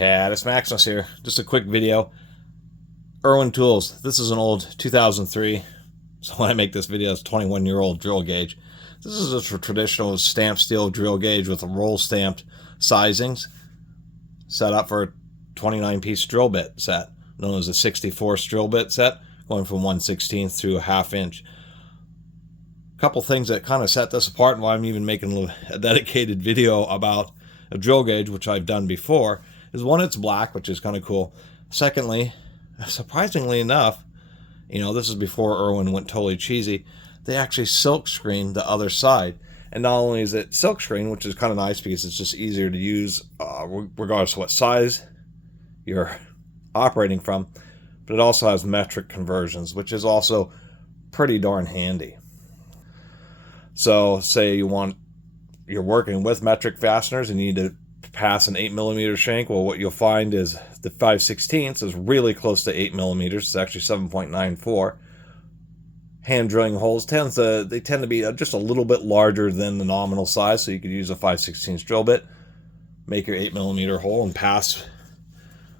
Catus, Maximus here. Just a quick video. Irwin tools. This is an old 2003. So when I make this video, it's a 21-year-old drill gauge. This is a traditional stamped steel drill gauge with roll stamped sizings, set up for a 29-piece drill bit set, known as a 64 drill bit set, going from 1/16 through a 1/2 inch. A couple things that kind of set this apart, and why I'm even making a dedicated video about a drill gauge, which I've done before, is one, it's black, which is kind of cool. Secondly, surprisingly enough, this is before Irwin went totally cheesy, they actually silk screened the other side. And not only is it silk screen, which is kind of nice because it's just easier to use regardless of what size you're operating from, but it also has metric conversions, which is also pretty darn handy. So say you're working with metric fasteners and you need to pass an 8mm shank. Well, what you'll find is the 5/16 is really close to 8mm. It's actually 7.94. Hand drilling holes tend to be just a little bit larger than the nominal size, so you could use a 5/16 drill bit, make your 8mm hole, and pass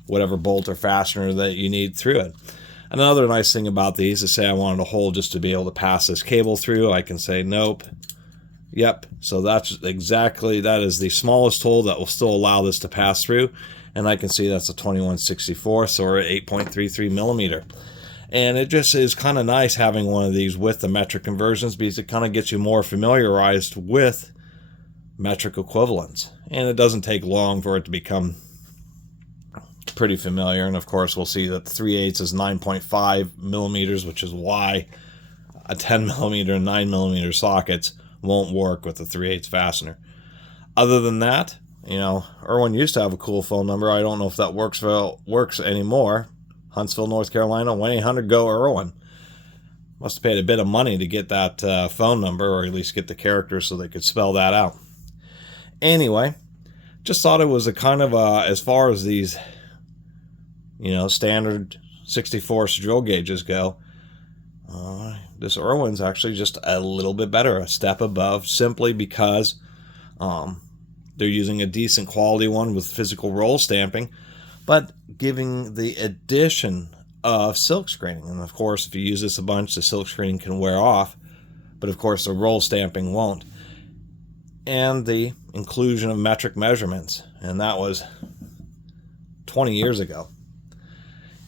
whatever bolt or fastener that you need through it. Another nice thing about these is, say I wanted a hole just to be able to pass this cable through, I can say nope. Yep, so that is the smallest hole that will still allow this to pass through, and I can see that's a 21/64 or 8.33mm. And it just is kind of nice having one of these with the metric conversions, because it kind of gets you more familiarized with metric equivalents, and it doesn't take long for it to become pretty familiar. And of course we'll see that the 3/8 is 9.5mm, which is why a 10mm and 9mm sockets won't work with the 3/8 fastener. Other than that, Irwin used to have a cool phone number. I don't know if that works anymore. Huntsville, North Carolina, 1-800-GO-IRWIN. Must have paid a bit of money to get that phone number, or at least get the characters so they could spell that out. Anyway, just thought it was a kind of as far as these standard 64 drill gauges go, this Irwin's actually just a little bit better, a step above, simply because they're using a decent quality one with physical roll stamping, but giving the addition of silk screening. And of course, if you use this a bunch, the silk screening can wear off, but of course the roll stamping won't. And the inclusion of metric measurements, and that was 20 years ago.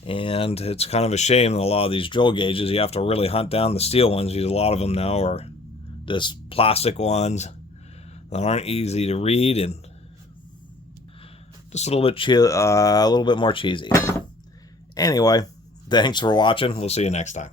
And it's kind of a shame that a lot of these drill gauges, you have to really hunt down the steel ones, because a lot of them now are just plastic ones that aren't easy to read and just a little bit more cheesy. Anyway, thanks for watching. We'll see you next time.